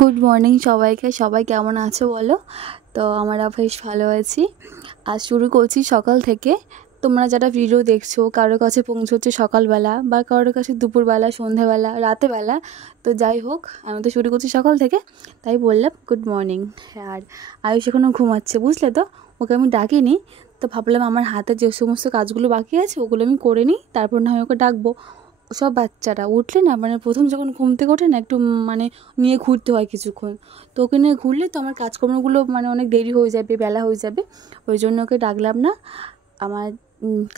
Good morning সবাইকে। সবাই কেমন আছো বলো? তো আমরা বেশ ভালো আছি। আজ শুরু করছি সকাল থেকে। তোমরা যারা ভিডিও দেখছো, কারোর কাছে পৌঁছচ্ছে সকালবেলা, বা কারোর কাছে দুপুরবেলা, সন্ধ্যাবেলা, রাতেবেলা, তো যাই হোক আমি তো শুরু করছি সকাল থেকে, তাই বললাম গুড মর্নিং। আর আয়ুষ এখনও ঘুমাচ্ছে, বুঝলে তো, ওকে আমি ডাকিনি। তো ভাবলাম আমার হাতে যে সমস্ত কাজগুলো বাকি আছে ওগুলো আমি করে নিই, তারপর না আমি ওকে ডাকবো। সব বাচ্চারা উঠলে না, মানে প্রথম যখন ঘুম থেকে ওঠে না, একটু মানে নিয়ে ঘুরতে হয় কিছুক্ষণ। তো ওকে নিয়ে ঘুরলে তো আমার কাজকর্মগুলো মানে অনেক দেরি হয়ে যাবে, বেলা হয়ে যাবে। ওই জন্য ওকে ডাকলাম না, আমার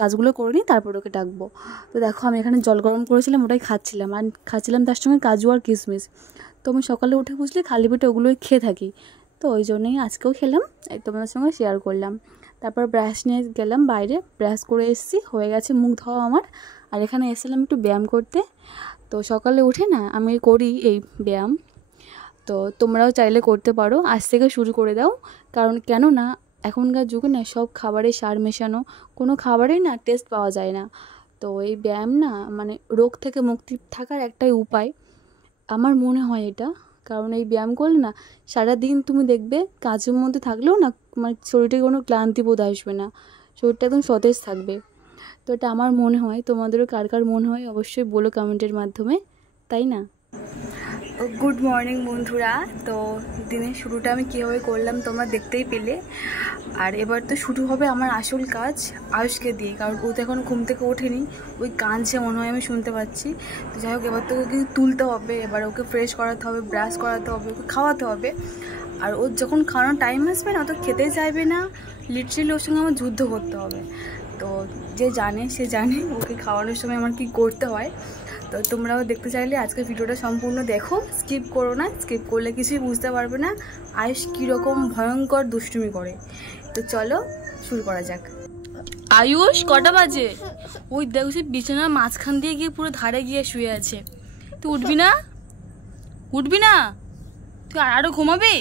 কাজগুলো করে নিই তারপর ওকে ডাকবো। তো দেখো আমি এখানে জল গরম করেছিলাম, ওটাই খাচ্ছিলাম, আর খাচ্ছিলাম তার সঙ্গে কাজু আর কিশমিশ। তো আমি সকালে উঠে বুঝলি খালি পেটে ওগুলোই খেয়ে থাকি, তো ওই জন্যই আজকেও খেলাম, তোমাদের সঙ্গে শেয়ার করলাম। তারপর ব্রাশ নিয়ে গেলাম বাইরে, ব্রাশ করে এসেছি, হয়ে গেছে মুখ ধোয়া আমার। আর এখানে এসেছিলাম একটু ব্যায়াম করতে। তো সকালে উঠে না আমি করি এই ব্যায়াম, তো তোমরাও চাইলে করতে পারো, আজ থেকে শুরু করে দাও। কারণ কেন না, এখনকার যুগে না সব খাবারে সার মেশানো, কোনো খাবারেই না টেস্ট পাওয়া যায় না। তো এই ব্যায়াম না মানে রোগ থেকে মুক্তি থাকার একটাই উপায়, আমার মনে হয় এটা। কারণ এই ব্যায়াম করলে না সারাদিন তুমি দেখবে কাজের মধ্যে থাকলেও না মানে শরীরে কোনো ক্লান্তি বোধ আসবে না, শরীরটা একদম সতেজ থাকবে। তো এটা আমার মনে হয়, তোমাদেরও কার কার মনে হয় অবশ্যই বলো কমেন্টের মাধ্যমে, তাই না? গুড মর্নিং বন্ধুরা। তো দিনের শুরুটা আমি কীভাবে করলাম তোমরা দেখতেই পেলে। আর এবার তো শুরু হবে আমার আসল কাজ আয়ুষকে দিয়ে, কারণ ও তো এখন ঘুম থেকে ওঠেনি, ওই কাঁদছে মনে হয় আমি শুনতে পাচ্ছি। তো যাই হোক এবার তো ওকে তুলতে হবে, এবার ওকে ফ্রেশ করাতে হবে, ব্রাশ করাতে হবে, ওকে খাওয়াতে হবে। আর ওর যখন খাওয়ানোর টাইম আসবে না, ও তো খেতেই চাইবে না, লিটারেলি ওর সঙ্গে আমার যুদ্ধ করতে হবে। তো যে জানে সে জানে ওকে খাওয়ানোর সময় আমার কি করতে হয়। তো তোমরাও দেখতে চাইলে আজকের ভিডিওটা সম্পূর্ণ দেখো, স্কিপ করো না, স্কিপ করলে কিছুই বুঝতে পারবে না আয়ুষ কীরকম ভয়ঙ্কর দুষ্টুমি করে। তো চলো শুরু করা যাক। আয়ুষ কটা বাজে? ওই দেখছি বিছানার মাঝখান দিয়ে গিয়ে পুরো ধারে গিয়ে শুয়ে আছে। তুই উঠবি না? উঠবি না? তুই আরও ঘুমাবি?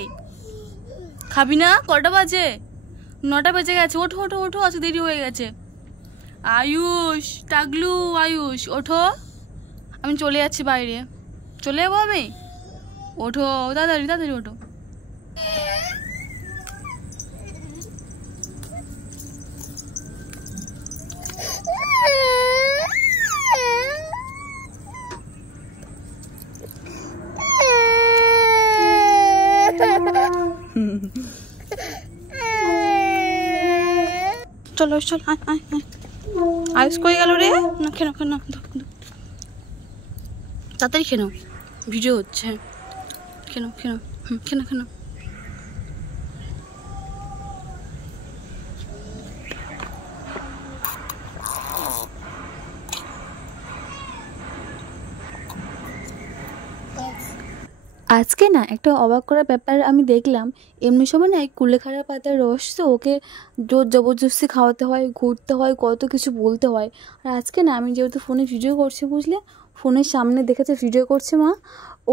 খাবি না? কটা বাজে? 9টা বেজে গেছে। ওঠো ওঠো ওঠো, আজকে দেরি হয়ে গেছে। আয়ুষ, টাগলু, আয়ুষ ওঠো, আমি চলে যাচ্ছি বাইরে। চলে যাবো আমি? ওঠো তাড়াতাড়ি, তাড়াতাড়ি ওঠো। চলো চল, আয় আয় আয়। আয়ুষ কই গেল রে? না খেনো খেনো, তাড়াতাড়ি খেনো, ভিডিও হচ্ছে। খেনো খেনো, খেনো খেনো। আজকে না একটা অবাক করা ব্যাপার আমি দেখলাম। এমনি সময় না এই কুলেখাড়া পাতার রস তো ওকে জোর জবরদস্তি খাওয়াতে হয়, ঘুরতে হয়, কত কিছু বলতে হয়। আর আজকে না আমি যেহেতু ফোনে ভিডিও করছি, বুঝলে, ফোনের সামনে দেখেছে ভিডিও করছে মা,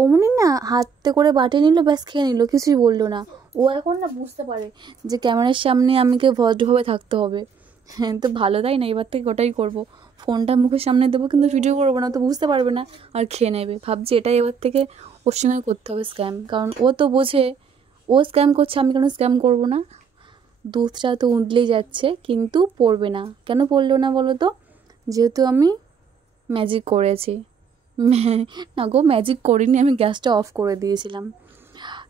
অমনি না হাতে করে বাটিয়ে নিল, ব্যাস খেয়ে নিল, কিছুই বললো না। ও এখন না বুঝতে পারে যে ক্যামেরার সামনে আমাকে ভদ্রভাবে থাকতে হবে। হ্যাঁ, তো ভালো, তাই না? এবার থেকে ওটাই করবো, ফোনটা মুখের সামনে দেবো কিন্তু ভিডিও করবো না, তো বুঝতে পারবে না আর খেয়ে নেবে। ভাবছি এটাই এবার থেকে ওর সঙ্গে করতে হবে স্ক্যাম, কারণ ও তো বোঝে ও স্ক্যাম করছে, আমি কেন স্ক্যাম করবো না? দুধটা তো উঠলেই যাচ্ছে কিন্তু পড়বে না। কেন পড়লো না বলো তো? যেহেতু আমি ম্যাজিক করেছি। না গো, ম্যাজিক করিনি, আমি গ্যাসটা অফ করে দিয়েছিলাম।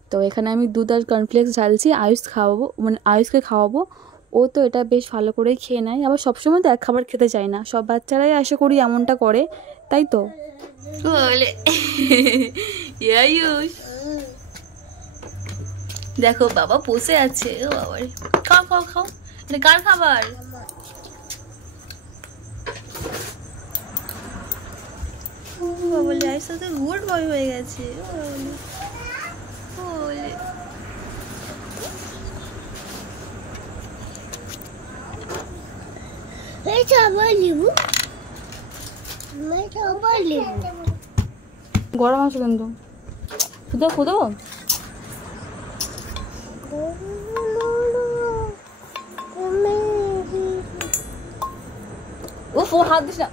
তো এখানে আমি দুধ আর কর্নফ্লেক্স ঢালছি, আয়ুষ খাওয়াবো, মানে আয়ুষকে খাওয়াবো। ও তো এটা বেশ ভালো করেই খেয়ে নেয়, আবার সবসময় তো এক খাবার খেতে চায় না, সব বাচ্চারাই আশা করি এমনটা করে, তাই তো বলে। আয়ুষ দেখো বাবা বসে আছে, ও বাবা, খাও খাও খাও, এটা কার খাবার? বলে আয়ুষ তো গুড বয় হয়ে গেছে। বলে গরম আছে কিন্তু খুদো খুদো। ও হাত দিস না।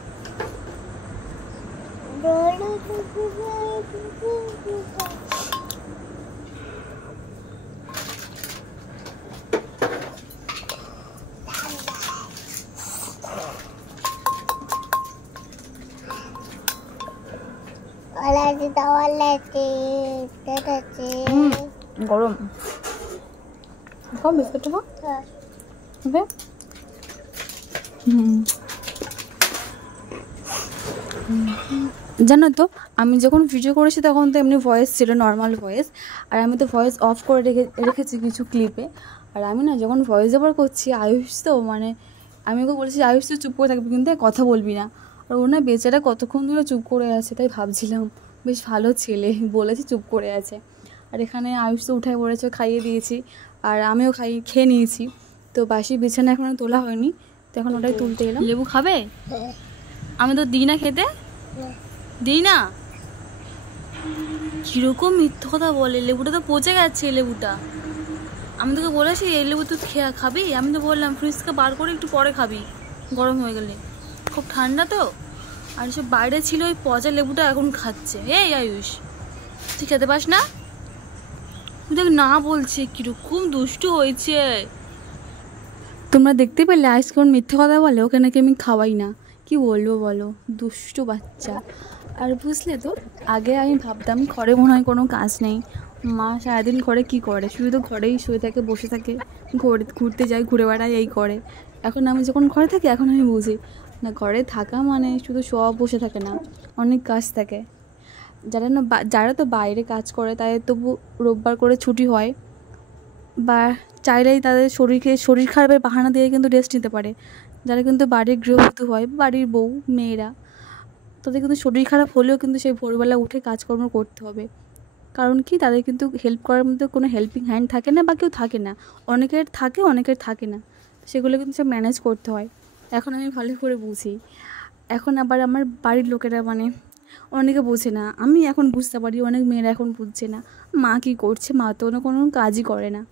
গরম খাও বিস্কুটটা খাও। জানো তো আমি যখন ভিডিও করেছি তখন তো এমনি ভয়েস ছিল, নর্মাল ভয়েস, আর আমি তো ভয়েস অফ করে রেখেছি কিছু ক্লিপে। আর আমি না যখন ভয়েস ওভার করছি, আয়ুষ তো মানে আমি ওকে বলেছি আয়ুষ তো চুপ করে থাকবি কিন্তু কথা বলবি না, আর ও না বেচারা কতক্ষণ ধরে চুপ করে আছে, তাই ভাবছিলাম বেশ ভালো ছেলে, বলেছি চুপ করে আছে। আর এখানে আয়ুষ তো উঠায় পড়েছে, খাইয়ে দিয়েছি, আর আমিও খেয়ে নিয়েছি। তো বাসি বিছানা এখনও তোলা হয়নি, তো এখন ওটাই তুলতে গেলাম। লেবু খাবে? আমি তো দিই না খেতে, দিই না। কীরকম মিথ্যে কথা বলে, লেবুটা তো পচে গেছে লেবুটা। আমি তোকে বলেছি এই লেবু তুই খাবি, আমি তো বললাম ফ্রিজকে বার করে একটু পরে খাবি গরম হয়ে গেলে, খুব ঠান্ডা তো। আর সব বাইরে ছিল ওই পচা লেবুটা এখন খাচ্ছে। এই আয়ুষ তুই খেতে পাস না? দেখ না বলছে, কীরকম দুষ্টু হয়েছে। তোমরা দেখতে পেলে আইস কেমন মিথ্যে কথা বলে, ওকে নাকি আমি খাওয়াই না। কি বলবো বলো, দুষ্টু বাচ্চা। আর বুঝলে তো আগে আমি ভাবতাম ঘরে মনে হয় কোনো কাজ নেই, মা সারাদিন ঘরে কি করে, শুধু তো ঘরেই শুয়ে থাকে, বসে থাকে, ঘুরতে যায়, ঘুরে বেড়ায়, এই করে। এখন আমি যখন ঘরে থাকি এখন আমি বুঝি না, ঘরে থাকা মানে শুধু সব বসে থাকে না, অনেক কাজ থাকে। যারা তো বাইরে কাজ করে তাদের তবু রোববার করে ছুটি হয়, বা চাইলেই তাদের শরীর খারাপের বাহানা দিয়ে কিন্তু রেস্ট নিতে পারে। যারা কিন্তু বাড়ির গৃহবধূ হয়, বাড়ির বউ মেয়েরা, তাদের কিন্তু শরীর খারাপ হলেও কিন্তু সেই ভোরবেলা উঠে কাজকর্ম করতে হবে। কারণ কি, তাদের কিন্তু হেল্প করার মধ্যে কোনো হেল্পিং হ্যান্ড থাকে না, বা কেউ থাকে না। অনেকের থাকে, অনেকের থাকে না, সেগুলো কিন্তু সব ম্যানেজ করতে হয়। এখন আমি ভালো করে বুঝি। এখন আবার আমার বাড়ির লোকেরা মানে অনেকে বোঝে না, আমি এখন বুঝতে পারি, অনেক মেয়েরা এখন বুঝছে না মা কী করছে। মা তো কোনো কাজই করে না।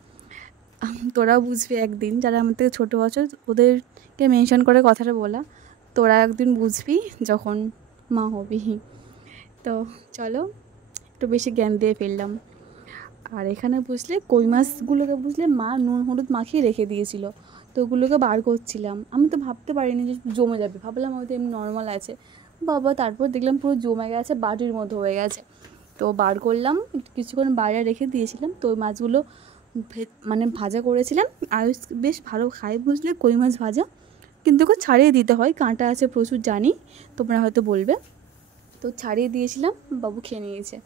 তোরাও বুঝবি একদিন, যারা আমার থেকে ছোটো আছো ওদেরকে মেনশন করে কথাটা বলা, তোরা একদিন বুঝবি যখন মা হবি। তো চলো, একটু বেশি জ্ঞান দিয়ে ফেললাম। আর এখানে বুঝলে কই মাছগুলোকে বুঝলে মা নুন হলুদ মাখিয়ে রেখে দিয়েছিল, তো ওগুলোকে বার করছিলাম। আমি তো ভাবতে পারিনি যে জমে যাবে, ভাবলাম হয়তো এমনি নর্মাল আছে। বাবা তারপর দেখলাম পুরো জমে গেছে, বাটির মতো হয়ে গেছে। তো বার করলাম, কিছুক্ষণ বাইরে রেখে দিয়েছিলাম। তো ওই মাছগুলো মানে ভাজা করেছিলাম। আয়ুষ বেশ ভালো খায় বুঝলে কই মাছ ভাজা, কিন্তু ওকে ছাড়িয়ে দিতে হয়, কাঁটা আছে প্রচুর, জানি তোমরা হয়তো বলবে। তো ছাড়িয়ে দিয়েছিলাম, বাবু খেয়ে নিয়েছে।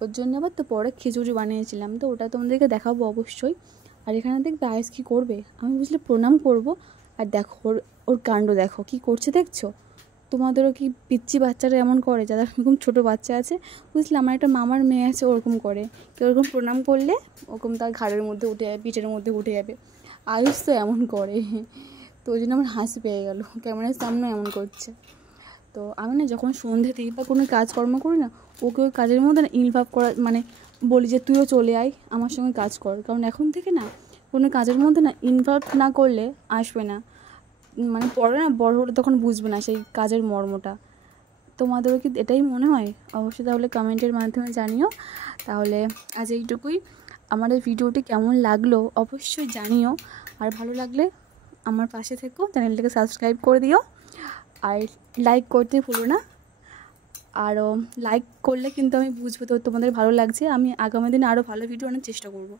ওর জন্য আবার তো পরে খিচুড়ি বানিয়েছিলাম, তো ওটা তোমাদেরকে দেখাবো অবশ্যই। আর এখানে দেখবে আয়ুষ কী করবে, আমি বুঝলে প্রণাম করব, আর দেখো ওর কাণ্ড দেখো কী করছে, দেখছো? তোমাদেরও কি পিচ্চি বাচ্চারা এমন করে, যারা এরকম ছোটো বাচ্চা আছে বুঝলে, আমার একটা মামার মেয়ে আছে ওরকম করে, কেউ ওরকম প্রণাম করলে ওরকম তার ঘাড়ের মধ্যে উঠে যাবে, পিঠের মধ্যে উঠে যাবে। আয়ুষ তো এমন করে, তো ওই জন্য আমার হাসি পেয়ে গেল, ক্যামেরার সামনে এমন করছে। তো আমি না যখন সন্ধে দিই বা কোনো কাজকর্ম করি না, ওকে ওই কাজের মধ্যে না ইনভলভ করা, মানে বলি যে তুইও চলে আয় আমার সঙ্গে কাজ কর, কারণ এখন থেকে না কোনো কাজের মধ্যে না ইনভলভ না করলে আসবে না, মানে পরে না বড় হলে তখন বুঝবে না সেই কাজের মর্মটা। তোমাদেরও কি এটাই মনে হয়? অবশ্যই তাহলে কমেন্টের মাধ্যমে জানিও। তাহলে আজ এইটুকুই। আমার এই ভিডিওটি কেমন লাগলো অবশ্যই জানিও, আর ভালো লাগলে আমার পাশে থেকো, চ্যানেলটাকে সাবস্ক্রাইব করে দিও, আর লাইক করতে ভুলো না। আরও লাইক করলে কিন্তু আমি বুঝবো তো তোমাদের ভালো লাগছে, আমি আগামী দিনে আরও ভালো ভিডিও আনার চেষ্টা করব।